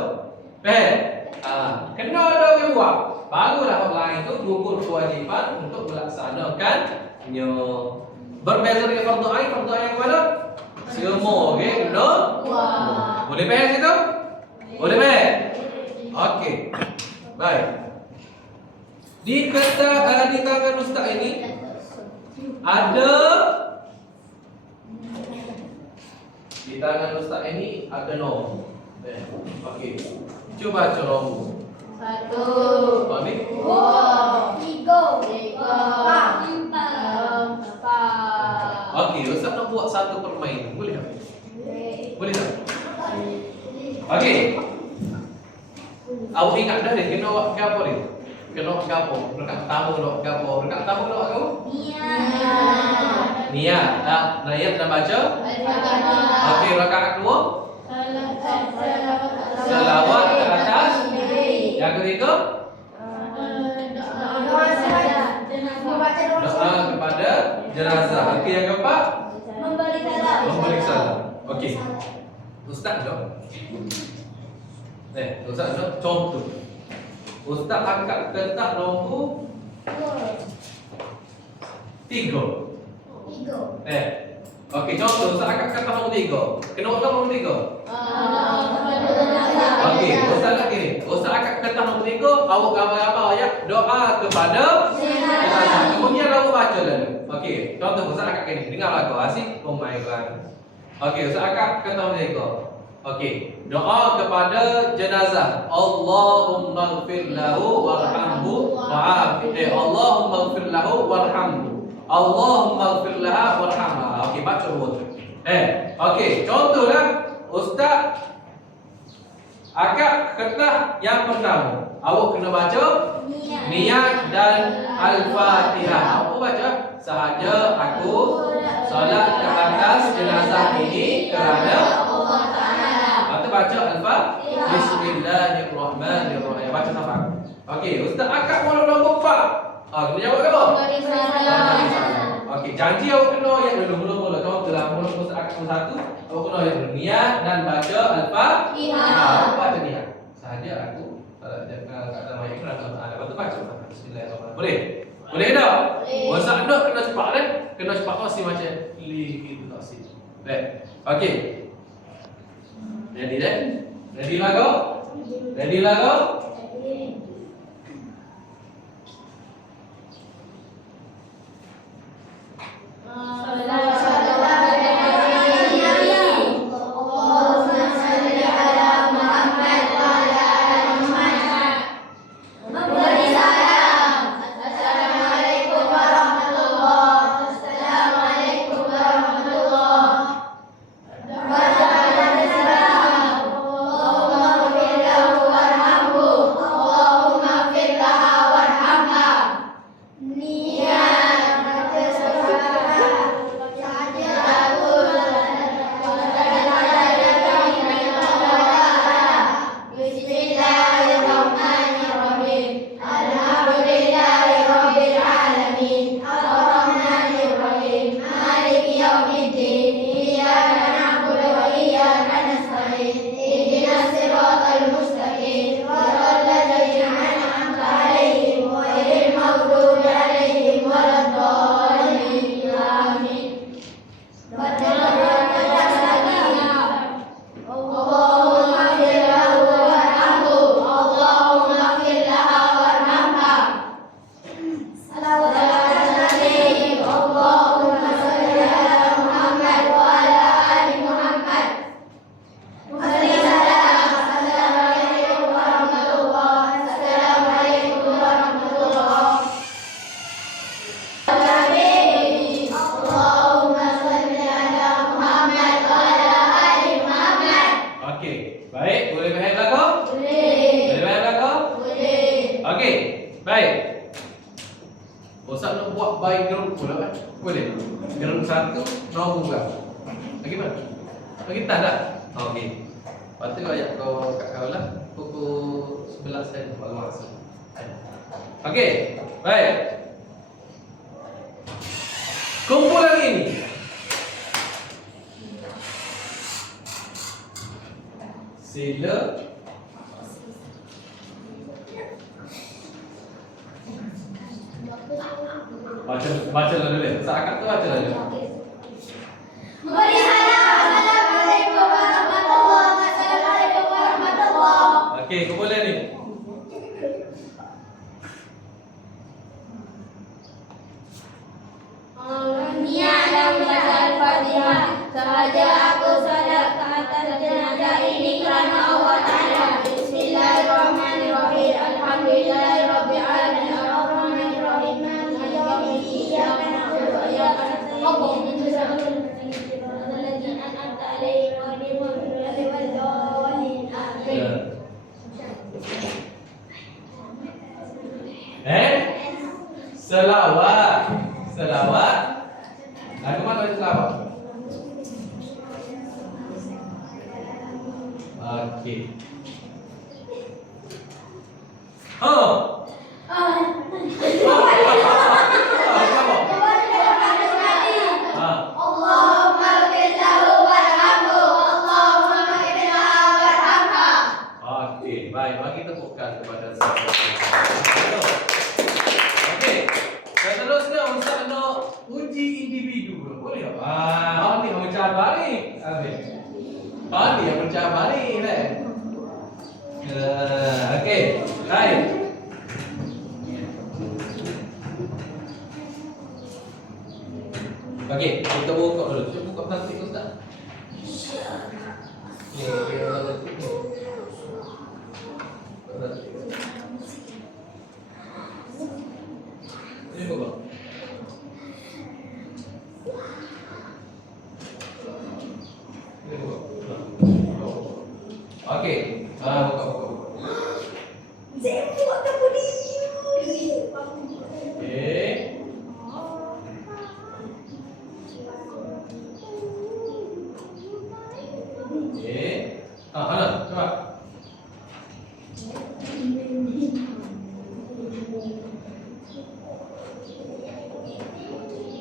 Faham? Kena ada orang buat. Barulah orang lain tu gugur kewajipan untuk melaksanakannya. Berbeza dengan fardu ain mana? Semua orang kena buat. Boleh faham situ? Boleh faham? Okey. Baik. Di tangan ustaz ini ada nombor. Okey. Cuba baca nombor. 1, 2, 3, 4, 5, 6, 7, 8. Okey, ustaz nak buat satu permainan. Boleh tak? Boleh tak? Okey. Awak ingat dah dia kena buat apa ni? kena gapo? Rakaat pertama kena gapo? Rakaat pertama kena gapo? Niat. Niat. Niat dan baca. Okey, rakaat kedua selawat ke atas. Yang ketiga doa kepada jenazah. Okey, yang keempat memberi salam. Okey. Ustaz jom. Ustaz jom contoh. Ustaz angkat kertas nombor 3. Okey, contoh Ustaz angkat kertas nombor 3. Kena buat nombor 3. Okey, Ustaz nak gini. Ustaz angkat kertas nombor 3, awak gambar-gambar ayat doa kepada jenazah. Kemudian awak baca dulu. Okey, contoh Ustaz angkat gini. Dengar lagu asyik pemainan. Okey, Ustaz angkat kertas nombor 3. Okey, doa kepada jenazah. Allahumma ighfir lahu warhamhu wa'afihi. Allahumma ighfir lahu warhamhu. Allahumma ighfir laha warhamha. Okey, baca dulu. Okey, contohlah Ustaz angkat kertas yang pertama. Awak kena baca niat dan Al-Fatihah. Apa baca? Sahaja aku solat ke atas jenazah ini kerana Allah Ta'ala. Lepas baca Al-Fatihah. Bismillahirrahmanirrahim. Baca sampai. Okey, Ustaz angkat mulut nombor 4. Kena jawab apa? Okey, janji awak kena ayat dulu mula-mula. Contohlah mulut Ustaz angkat nombor 1, awak kena ayat dulu. Niat dan baca Al-Fatihah. Apa baca niat? Sahaja aku solat ke atas mayat kerana Allah Ta'ala. Lepas baca Bismillahirrahmanirrahim. Boleh? Boleh tak? Ustaz nak kena cepat kan? Kena cepat pasti macam gitu tak sih. Okey. Ready dah? Ready lah kau? Ready lah kau? Kumpulan ini sila baca dulu deh. Seakan tu baca dulu. Assalamualaikum warahmatullahi. Okey, kumpulan ni. Niat dan baca Al-Fatihah. Sahaja aku solat ke atas jenazah ini kerana Allah Ta'ala. Bismillahirrahmanirrahim. Alhamdulillahirabbil alamin. Arrahmanirrahim. Maliki yaumiddin. Iyyaka na'budu wa iyyaka nasta'in. Ihdinas ladzina an'amta 'alaihim ghairil maghdubi 'alaihim waladdallin. Amin. Selawat. Selawat. Lagu mana baca selawat? Okey. Oh. Allahumma ighfir lahu warhamhu. Allahumma ighfir laha warhamha. Okey, baik. Mari kita fokus kepada sahabat. Okey. Seterusnya Ustaz nak uji individu. Boleh tak? Ni yang mencabar ni. Ni yang mencabar ni kan. Okey. Baik. Okey, kita buka dulu. Kita buka plastik Ustaz. Ini buka. Ini buka. Okey. Buka. Saya buat apa ni? Okey. Okey. Ana, coba.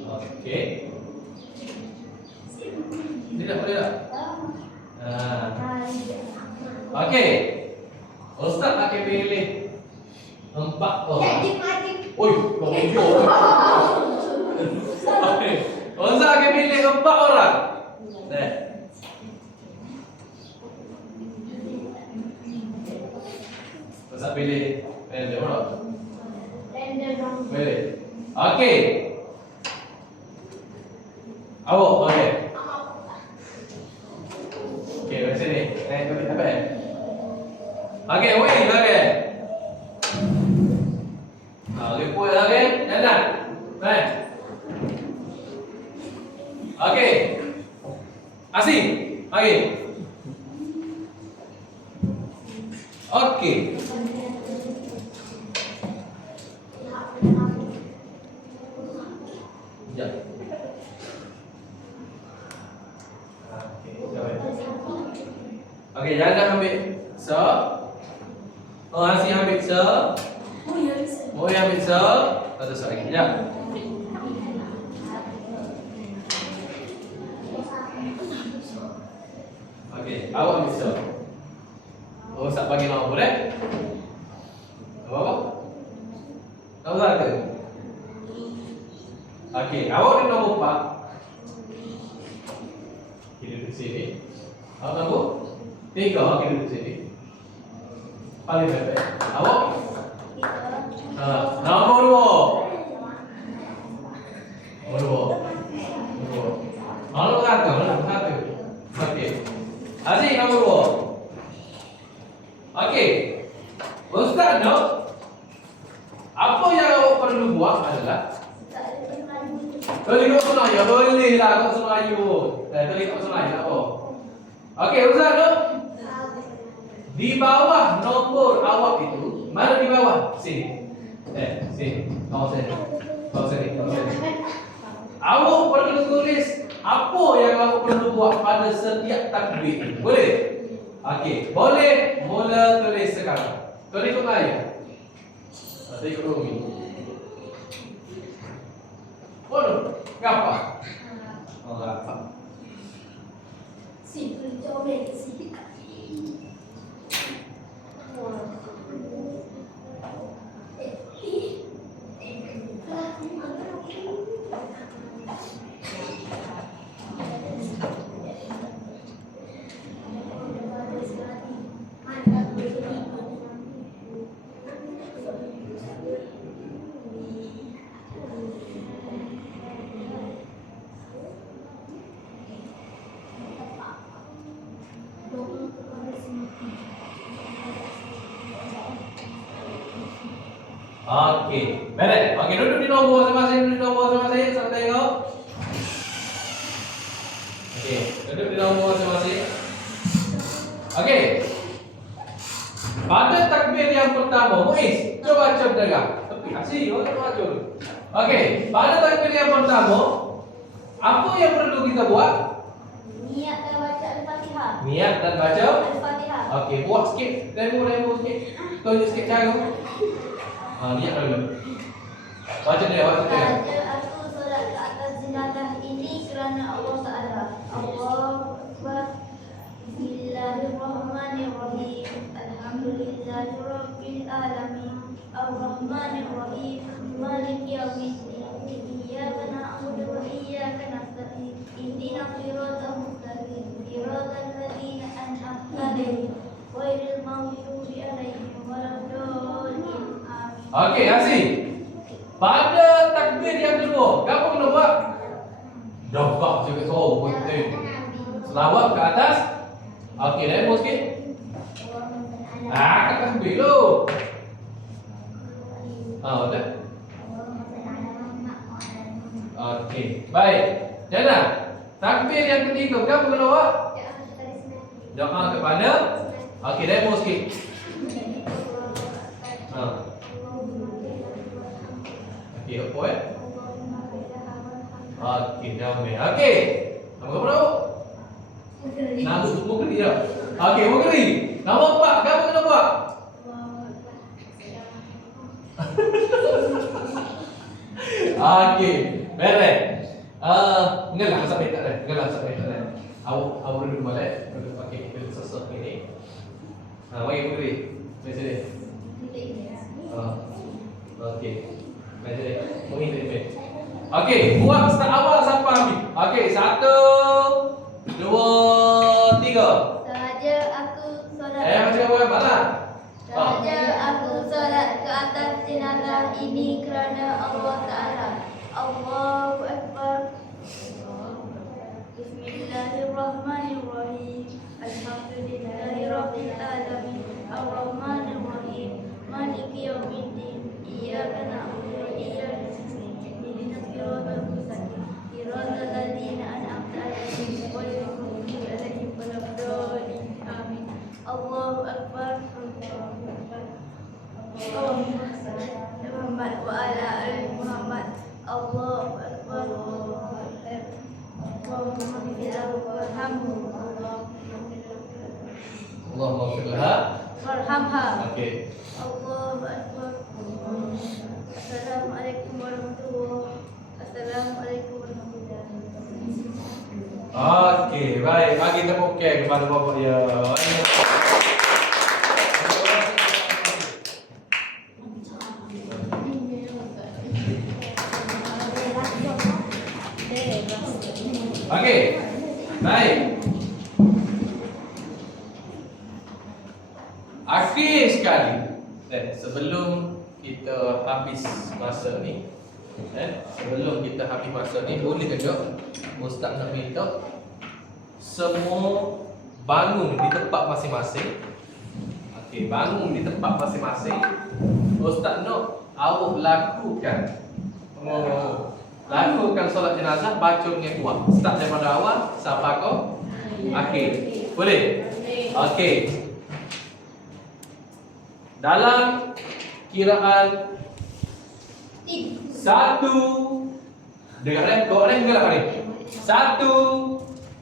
Okey. Tidak boleh tak? Okey. Ustaz akan pilih 4 orang. Jadi mati. Oi, kau hujur. Okey. Ustaz akan pilih 4 orang. Dah. Ustaz pilih random orang. Random. Pilih. Okey. Awak okey. Okey, macam sini. Pilih apa? Okey, wait, okey. Report okey. Jalan. Baik. Okey. Asyik. Okey. Okey. Ya. Okey, jangan ambil so. Asyik ambil so. Mau yang ambil so. Ada so lagi. Ya. Okey, awak ambil so. Ustaz bagi nama boleh? Apa? Tahu tak ke? Okey, awak ni nombor 4. Kita duduk sini. Awak nombor 3, kita duduk sini. Paling baik. Awak? Nombor 2. Nombor 2. Nombor 1. Okey. Asyik nombor 2. Okey. Ustaz nak apa yang awak perlu buat adalah Tadi kau senang ya, boleh lah kau senang ayu. Tadi kau senang tak apa. Okey, Ustaz nak di bawah nombor awak itu, mana di bawah? Sini. Sini. Kau sini. Kau sini. Kau sini. Awak perlu tulis apa yang awak perlu buat pada setiap takbir. Boleh? Okey, boleh mula tulis sekarang. Kau ikut saya. Saya ikut Rumi. Bodoh. Ngapa? Oh, ngapa? Si comel si. Okey, beres. Okey, duduk di nombor masing-masing, Sama tengok. Okey, duduk di nombor masing-masing. Okey. Pada takbir yang pertama, Muiz, coba dengar. Asyik, orang tak baca. Okey, pada takbir yang pertama, apa yang perlu kita buat? Niat dan baca Al-Fatihah. Niat dan baca. Al-Fatihah. Okey, buat sikit, demo sikit. Tunjuk sikit cara. Niat dulu. Baca dia. Saja aku solat ke atas jenazah ini kerana Allah Ta'ala. Allahu Akbar. Bismillahirrahmanirrahim. Alhamdulillahirabbil alamin. Ar-Rahmanirrahim. Maliki yaumiddin. Iyyaka na'budu wa iyyaka nasta'in. Ihdinas siratal mustaqim. Siratal ladzina an'amta 'alaihim ghairil maghdubi 'alaihim waladdallin. Amin. Okey, Asyik. Pada takbir yang kedua, apa kena buat? Dongkak sikit penting. Selawat ke atas. Okey, demo sikit. Ke atas dulu. Betul. Okey, baik. Jana, takbir yang ketiga, apa kena buat? Doa kepada. Okey, demo sikit. Okey, apa Okey, jawab. Okey. Nama apa tahu? Nama semua kena ya. Okey, apa kena? Nama apa? Apa kena buat? Okey, beres. Enggaklah sampai tak ada. Awak duduk balik, duduk pakai kita sesuatu ini. Bagi apa ni? Mari sini. Okey. Mari sini. Mari sini. Okey, buat start awal sampai habis. Okey, 1 2 3. Sahaja aku solat. Macam apa mana? Sahaja aku solat ke atas jenazah ini kerana Allah Ta'ala. Allahu Akbar. Bismillahirrahmanirrahim. Alhamdulillahirabbil alamin. Ar-Rahmanirrahim. Maliki yaumiddin. Iyyaka na'budu wa iyyaka nasta'in. Ihdinas siratal mustaqim. Siratal ladzina an'amta 'alaihim ghairil maghdubi 'alaihim waladdallin. Amin. Allahu Akbar. Allahumma shalli ala Muhammad wa ala ali Muhammad. Allahu Akbar. Allahumma ighfir warhamhu. Allahumma firlaha Warhamha. Okey. Allahu Akbar. Assalamualaikum warahmatullahi. Assalamualaikum warahmatullahi. Okey, baik. Bagi tepuk okey kepada Bapak ya. Okey. Baik. Akhir sekali. Sebelum kita habis masa ni, sebelum kita habis masa ni, boleh juga Ustaz nak minta semua bangun di tempat masing-masing. Okey, bangun di tempat masing-masing. Ustaz nak awak lakukan lakukan solat jenazah baca dengan kuat. Start daripada awal sampai ke akhir. Boleh? Okey. Dalam kiraan 1 dengar kau orang dengar apa ni? 1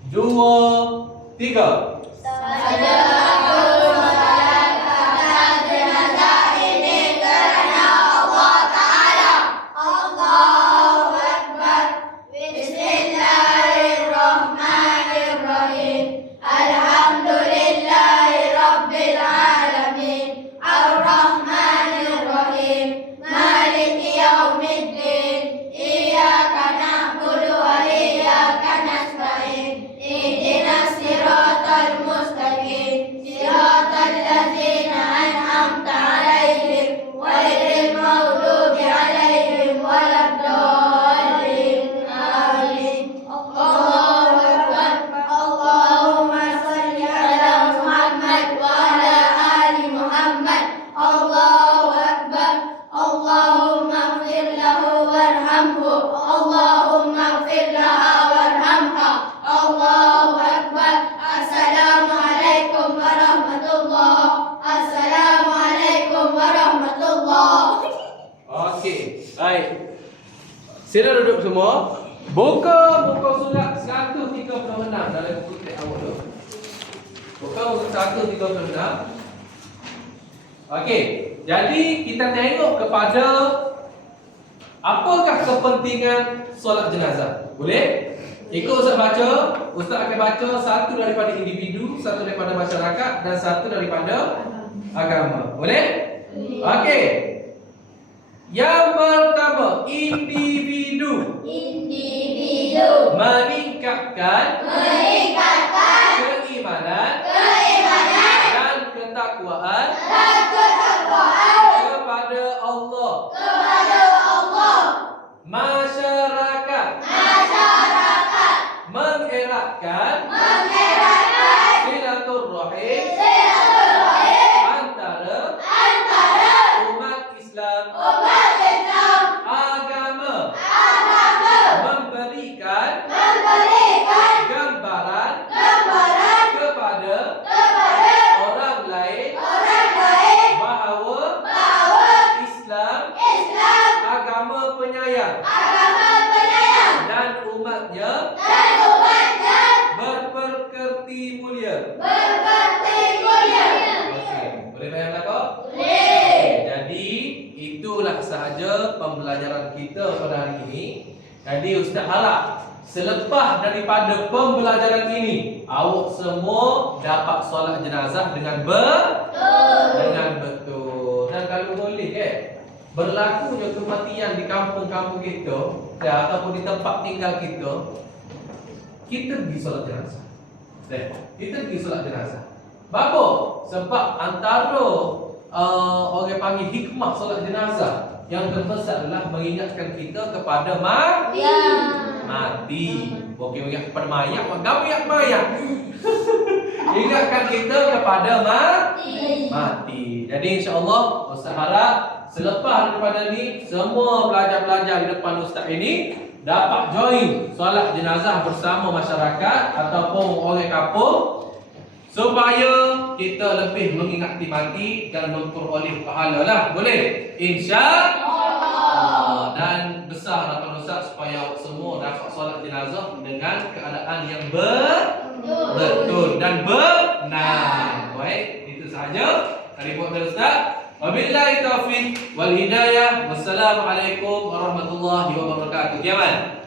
2 3. Sahaja aku solat ke atas jenazah ini kerana Allah Ta'ala. Allahu Akbar. Bismillahirrahmanirrahim. Alhamdulillahirabbil alamin. Ar-Rahmanirrahim. Maliki yaumiddin. Iyyaka na'budu wa iyyaka nasta'in. Ihdinas siratal mustaqim. Baik. Sila duduk semua. Buka muka surat 136 dalam buku teks awak tu. Buka muka 136. Okey. Jadi kita tengok kepada apakah kepentingan solat jenazah. Boleh? Ikut Ustaz baca. Ustaz akan baca satu daripada individu, satu daripada masyarakat dan satu daripada agama. Boleh? Okey. Yang pertama, individu meningkatkan keimanan dan ketakwaan kepada Allah. Masyarakat mengeratkan silaturahim antara umat Islam. Agama memberikan gambaran kepada orang lain bahawa Islam agama penyayang dan umatnya berperkerti mulia. Okey, boleh faham tak kau? Jadi itulah sahaja pembelajaran kita pada hari ini. Jadi Ustaz harap selepas daripada pembelajaran ini awak semua dapat solat jenazah dengan betul. Dan kalau boleh berlakunya kematian di kampung-kampung kita ataupun di tempat tinggal kita pergi solat jenazah. Kita pergi solat jenazah. Kenapa? Sebab antara orang panggil hikmah solat jenazah yang terbesar adalah mengingatkan kita kepada mati. Bukan mengingat kepada mayat, mayat. Ingatkan kita kepada mati. Jadi insya-Allah Ustaz harap selepas daripada ni semua pelajar-pelajar di depan Ustaz ini dapat join solat jenazah bersama masyarakat ataupun orang kampung supaya kita lebih mengingati mati dan memperoleh pahala lah. Boleh? InsyaAllah. Dan besar harapan Ustaz supaya semua dapat solat jenazah dengan keadaan yang betul dan benar. Baik, itu sahaja dari buat Ustaz. Wabillahi taufiq wal hidayah. Wassalamualaikum warahmatullahi wabarakatuh. Kiamat.